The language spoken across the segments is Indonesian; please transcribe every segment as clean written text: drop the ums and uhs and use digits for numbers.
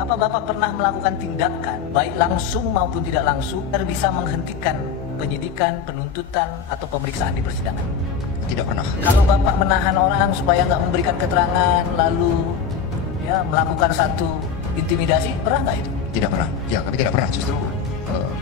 Apa Bapak pernah melakukan tindakan, baik langsung maupun tidak langsung, agar bisa menghentikan penyidikan, penuntutan, atau pemeriksaan di persidangan? Tidak pernah. Kalau Bapak menahan orang supaya nggak memberikan keterangan, lalu ya melakukan satu intimidasi, pernah nggak itu? Tidak pernah. Ya, kami tidak pernah. Justru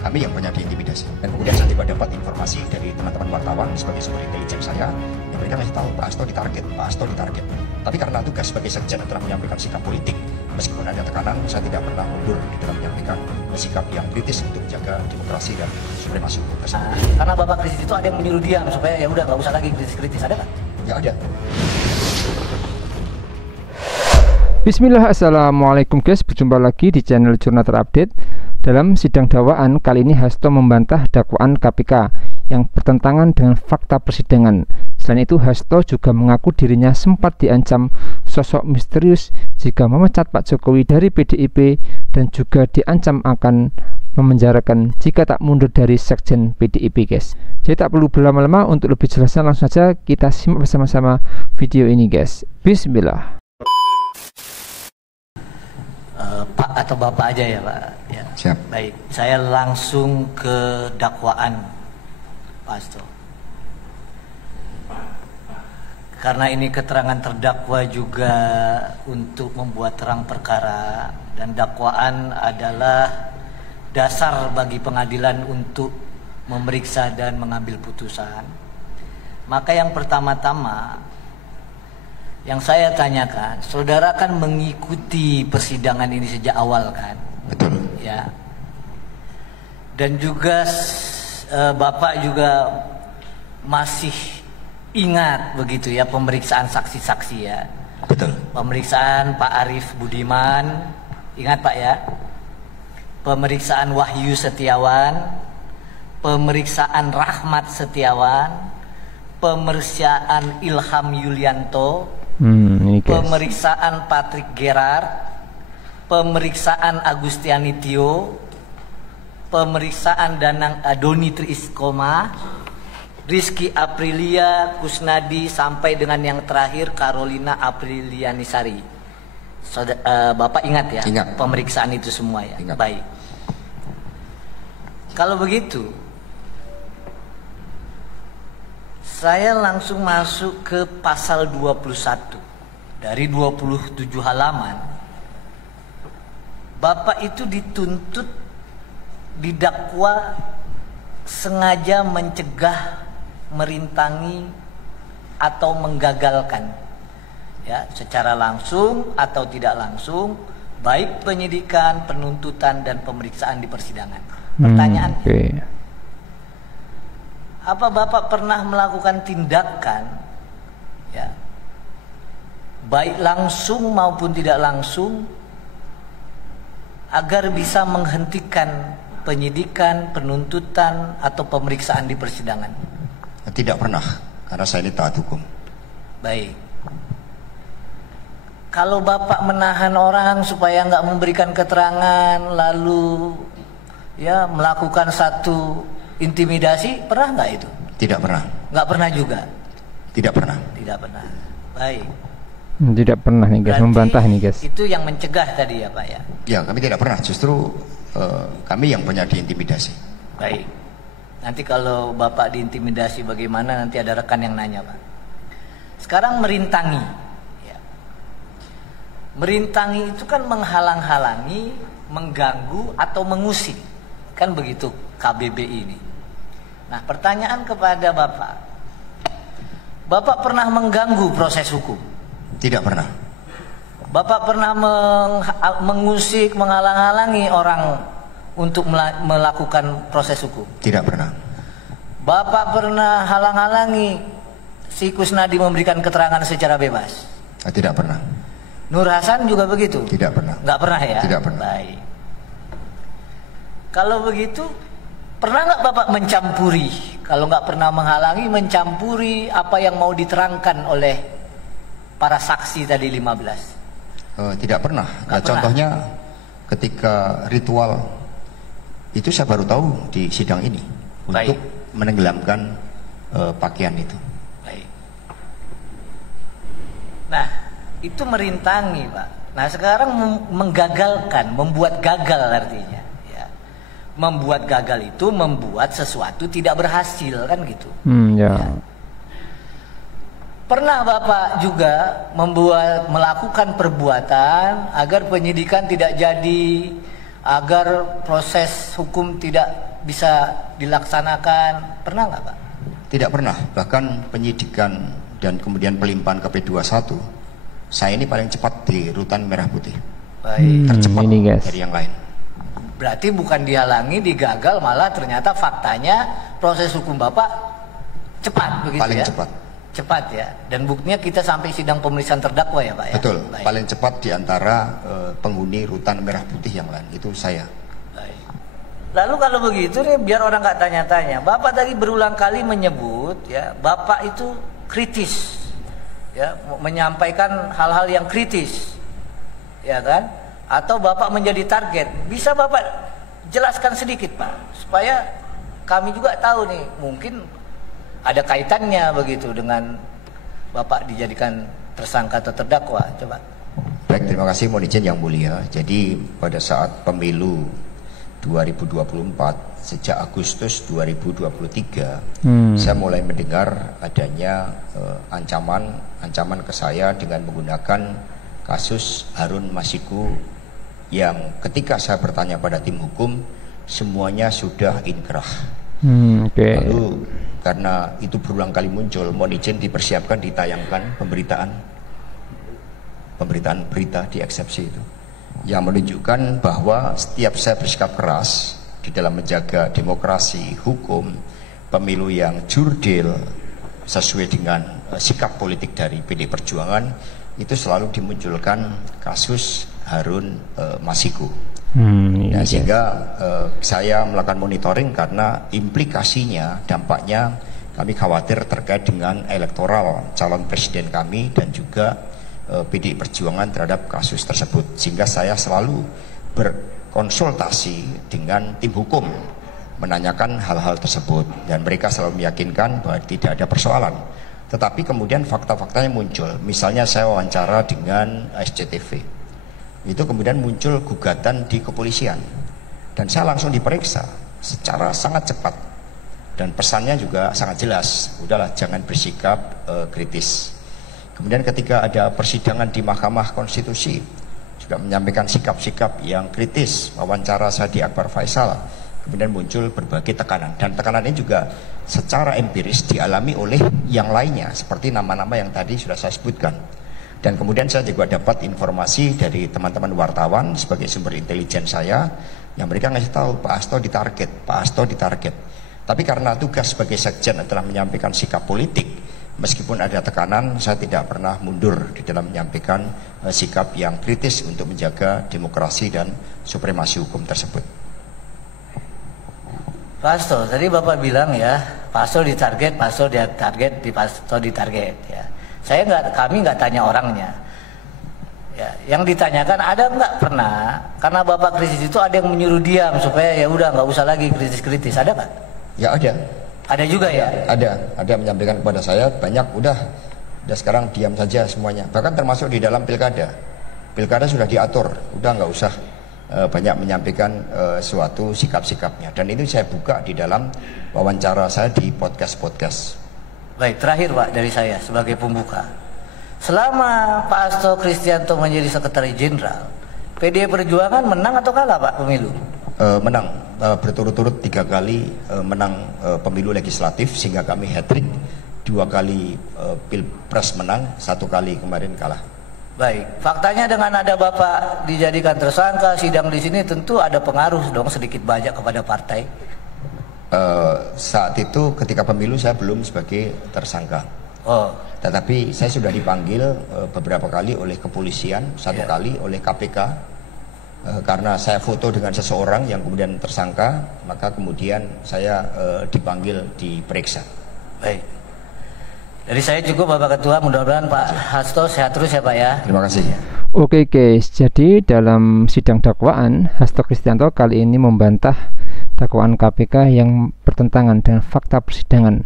kami yang banyak diintimidasi. Dan kemudian saya tiba dapat informasi dari teman-teman wartawan sebagai sumber intelijen saya, yang mereka masih tahu Pak Hasto ditarget, Pak Hasto ditarget. Tapi karena tugas sebagai sekjen telah menyampaikan sikap politik, meskipun ada tekanan, saya tidak pernah mundur di dalam menyampaikan sikap yang kritis untuk menjaga demokrasi dan supremasi hukum tersebut. Karena Bapak kritis itu ada yang menyuruh diam supaya ya udah nggak usah lagi kritis-kritis, ada nggak? Ya ada. Bismillah, assalamualaikum guys, berjumpa lagi di channel Jurnal Terupdate. Dalam sidang dakwaan kali ini Hasto membantah dakwaan KPK yang bertentangan dengan fakta persidangan. Selain itu Hasto juga mengaku dirinya sempat diancam sosok misterius jika memecat Pak Jokowi dari PDIP, dan juga diancam akan memenjarakan jika tak mundur dari sekjen PDIP guys. Jadi tak perlu berlama-lama, untuk lebih jelasnya langsung saja kita simak bersama-sama video ini guys. Bismillah. Pak atau Bapak aja ya Pak ya. Siap. Baik, saya langsung ke dakwaan Pak Hasto. Karena ini keterangan terdakwa juga untuk membuat terang perkara, dan dakwaan adalah dasar bagi pengadilan untuk memeriksa dan mengambil putusan. Maka yang pertama-tama yang saya tanyakan, saudara kan mengikuti persidangan ini sejak awal kan? Betul. Ya. Dan juga Bapak juga masih ingat begitu ya pemeriksaan saksi-saksi ya. Betul. Pemeriksaan Pak Arief Budiman, ingat Pak ya? Pemeriksaan Wahyu Setiawan, pemeriksaan Rahmat Setiawan, pemeriksaan Ilham Yulianto, pemeriksaan Patrick Gerard, pemeriksaan Agustiani Tio, pemeriksaan Danang Doni Triiskoma, Rizky Aprilia Kusnadi, sampai dengan yang terakhir Carolina Aprilianisari. Bapak ingat ya? Ingat. Pemeriksaan itu semua ya? Ingat. Baik. Kalau begitu, saya langsung masuk ke pasal 21. Dari 27 halaman, Bapak itu dituntut, didakwa sengaja mencegah, merintangi, atau menggagalkan ya, secara langsung atau tidak langsung, baik penyidikan, penuntutan, dan pemeriksaan di persidangan. Pertanyaannya, apa Bapak pernah melakukan tindakan ya, baik langsung maupun tidak langsung, agar bisa menghentikan penyidikan, penuntutan, atau pemeriksaan di persidangan? Tidak pernah, karena saya ini taat hukum. Baik. Kalau Bapak menahan orang supaya nggak memberikan keterangan, lalu ya melakukan satu intimidasi, pernah nggak itu? Tidak pernah. Nggak pernah juga? Tidak pernah. Tidak pernah. Baik. Tidak pernah nih guys, Berarti membantah nih guys. itu yang mencegah tadi ya Pak ya? Ya, kami tidak pernah. Justru kami yang banyak diintimidasi. Baik. Nanti kalau Bapak diintimidasi bagaimana, nanti ada rekan yang nanya Pak. Sekarang merintangi ya. Merintangi itu kan menghalang-halangi, mengganggu, atau mengusik. Kan begitu KBBI ini. Nah, pertanyaan kepada Bapak, Bapak pernah mengganggu proses hukum? Tidak pernah. Bapak pernah mengusik, menghalang-halangi orang untuk melakukan proses hukum? Tidak pernah. Bapak pernah halang-halangi si Kusnadi memberikan keterangan secara bebas? Tidak pernah. Nur Hasan juga begitu? Tidak pernah. Nggak pernah ya? Tidak pernah. Baik. Kalau begitu, pernah nggak Bapak mencampuri? Kalau nggak pernah menghalangi, mencampuri apa yang mau diterangkan oleh para saksi tadi 15? Tidak pernah. Nggak pernah. Contohnya ketika ritual itu saya baru tahu di sidang ini. Baik. Untuk menenggelamkan pakaian itu. Baik. Nah, itu merintangi Pak. Nah sekarang menggagalkan, membuat gagal artinya. Ya. Membuat gagal itu membuat sesuatu tidak berhasil kan gitu. Ya. Pernah Bapak juga melakukan perbuatan agar penyidikan tidak jadi, agar proses hukum tidak bisa dilaksanakan. Pernah nggak Pak? Tidak pernah. Bahkan penyidikan dan kemudian pelimpahan ke P21, saya ini paling cepat di Rutan Merah Putih. Baik. Tercepat ini guys. dari yang lain. Berarti bukan dihalangi, digagal, malah ternyata faktanya proses hukum Bapak cepat begitu Paling ya? cepat. Cepat ya. Dan buktinya kita sampai sidang pemeriksaan terdakwa ya Pak ya? Betul. Baik. Paling cepat di antara penghuni Rutan Merah Putih yang lain itu saya. Baik. Lalu kalau begitu nih biar orang nggak tanya-tanya, Bapak tadi berulang kali menyebut ya, Bapak itu kritis, ya, menyampaikan hal-hal yang kritis, ya kan? Atau Bapak menjadi target. Bisa Bapak jelaskan sedikit Pak, supaya kami juga tahu nih, mungkin ada kaitannya begitu dengan Bapak dijadikan tersangka atau terdakwa. Coba. Baik, terima kasih mohon izin yang mulia. Jadi pada saat pemilu 2024 sejak Agustus 2023 saya mulai mendengar adanya ancaman ke saya dengan menggunakan kasus Harun Masiku yang ketika saya bertanya pada tim hukum semuanya sudah inkrah. Lalu karena itu berulang kali muncul, mohon izin dipersiapkan ditayangkan pemberitaan berita di eksepsi itu yang menunjukkan bahwa setiap saya bersikap keras di dalam menjaga demokrasi, hukum, pemilu yang jurdil sesuai dengan sikap politik dari PD Perjuangan, itu selalu dimunculkan kasus Harun Masiku. Nah, sehingga saya melakukan monitoring karena implikasinya, dampaknya kami khawatir terkait dengan elektoral calon presiden kami dan juga PDI Perjuangan terhadap kasus tersebut, sehingga saya selalu berkonsultasi dengan tim hukum menanyakan hal-hal tersebut dan mereka selalu meyakinkan bahwa tidak ada persoalan. Tetapi kemudian fakta-faktanya muncul, misalnya saya wawancara dengan SCTV, itu kemudian muncul gugatan di kepolisian dan saya langsung diperiksa secara sangat cepat dan pesannya juga sangat jelas, udahlah jangan bersikap kritis. Kemudian ketika ada persidangan di Mahkamah Konstitusi juga menyampaikan sikap-sikap yang kritis, wawancara saya di Akbar Faisal, kemudian muncul berbagai tekanan dan tekanan ini juga secara empiris dialami oleh yang lainnya seperti nama-nama yang tadi sudah saya sebutkan. Dan kemudian saya juga dapat informasi dari teman-teman wartawan sebagai sumber intelijen saya yang mereka ngasih tahu Pak Hasto ditarget, Pak Hasto ditarget. Tapi karena tugas sebagai sekjen adalah menyampaikan sikap politik, meskipun ada tekanan, saya tidak pernah mundur di dalam menyampaikan sikap yang kritis untuk menjaga demokrasi dan supremasi hukum tersebut. Pak Hasto, tadi Bapak bilang ya, Pak Hasto ditarget, Pak Hasto ditarget, Pak Hasto ditarget ya. Kami nggak tanya orangnya. Ya, yang ditanyakan ada nggak pernah karena Bapak kritis itu ada yang menyuruh diam supaya ya udah nggak usah lagi kritis-kritis, ada nggak? Ya ada. Ada juga ya? Ada menyampaikan kepada saya banyak, udah sekarang diam saja semuanya. Bahkan termasuk di dalam pilkada sudah diatur, udah nggak usah banyak menyampaikan suatu sikap-sikapnya. Dan itu saya buka di dalam wawancara saya di podcast. Baik, terakhir Pak dari saya sebagai pembuka. Selama Pak Hasto Kristianto menjadi Sekretaris Jenderal, PDI Perjuangan menang atau kalah Pak pemilu? Menang berturut-turut 3 kali menang pemilu legislatif sehingga kami hat-trick, 2 kali pilpres menang, 1 kali kemarin kalah. Baik, faktanya dengan ada Bapak dijadikan tersangka, sidang di sini tentu ada pengaruh dong sedikit banyak kepada partai. Saat itu ketika pemilu saya belum sebagai tersangka. Tetapi saya sudah dipanggil beberapa kali oleh kepolisian, 1 kali oleh KPK. Karena saya foto dengan seseorang yang kemudian tersangka, maka kemudian saya dipanggil diperiksa. Baik. Dari saya cukup Bapak Ketua, mudah-mudahan Pak Hasto sehat terus ya Pak ya. Terima kasih. Oke guys, jadi dalam sidang dakwaan Hasto Kristianto kali ini membantah dakwaan KPK yang bertentangan dengan fakta persidangan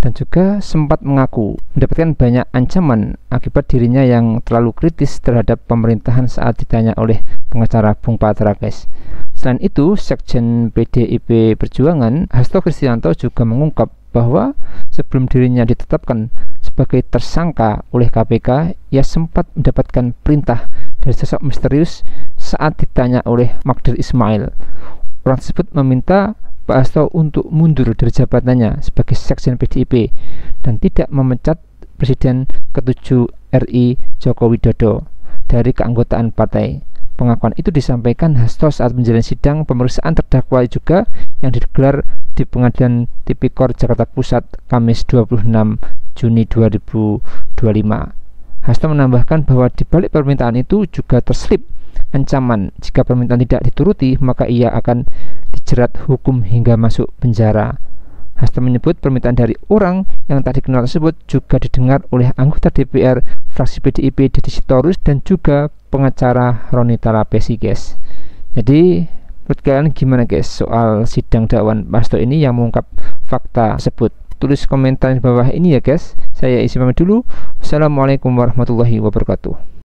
dan juga sempat mengaku mendapatkan banyak ancaman akibat dirinya yang terlalu kritis terhadap pemerintahan saat ditanya oleh pengacara Bung Patra, guys. Selain itu, Sekjen PDIP Perjuangan Hasto Kristianto juga mengungkap bahwa sebelum dirinya ditetapkan sebagai tersangka oleh KPK, ia sempat mendapatkan perintah dari sosok misterius saat ditanya oleh Magdir Ismail. Orang tersebut meminta Pak Hasto untuk mundur dari jabatannya sebagai Sekjen PDIP dan tidak memecat Presiden ke-7 RI Joko Widodo dari keanggotaan partai. Pengakuan itu disampaikan Hasto saat menjalani sidang pemeriksaan terdakwa juga yang digelar di Pengadilan Tipikor Jakarta Pusat Kamis 26 Juni 2025. Hasto menambahkan bahwa di balik permintaan itu juga terselip ancaman jika permintaan tidak dituruti maka ia akan dijerat hukum hingga masuk penjara. Hasto menyebut permintaan dari orang yang tak dikenal tersebut juga didengar oleh anggota DPR fraksi PDIP Deddy Sitorus dan juga pengacara Roni Talapesi, guys. Jadi menurut kalian gimana, guys, soal sidang dakwaan Hasto ini yang mengungkap fakta tersebut? Tulis komentar di bawah ini ya, guys. Saya isi pamit dulu. Wassalamualaikum warahmatullahi wabarakatuh.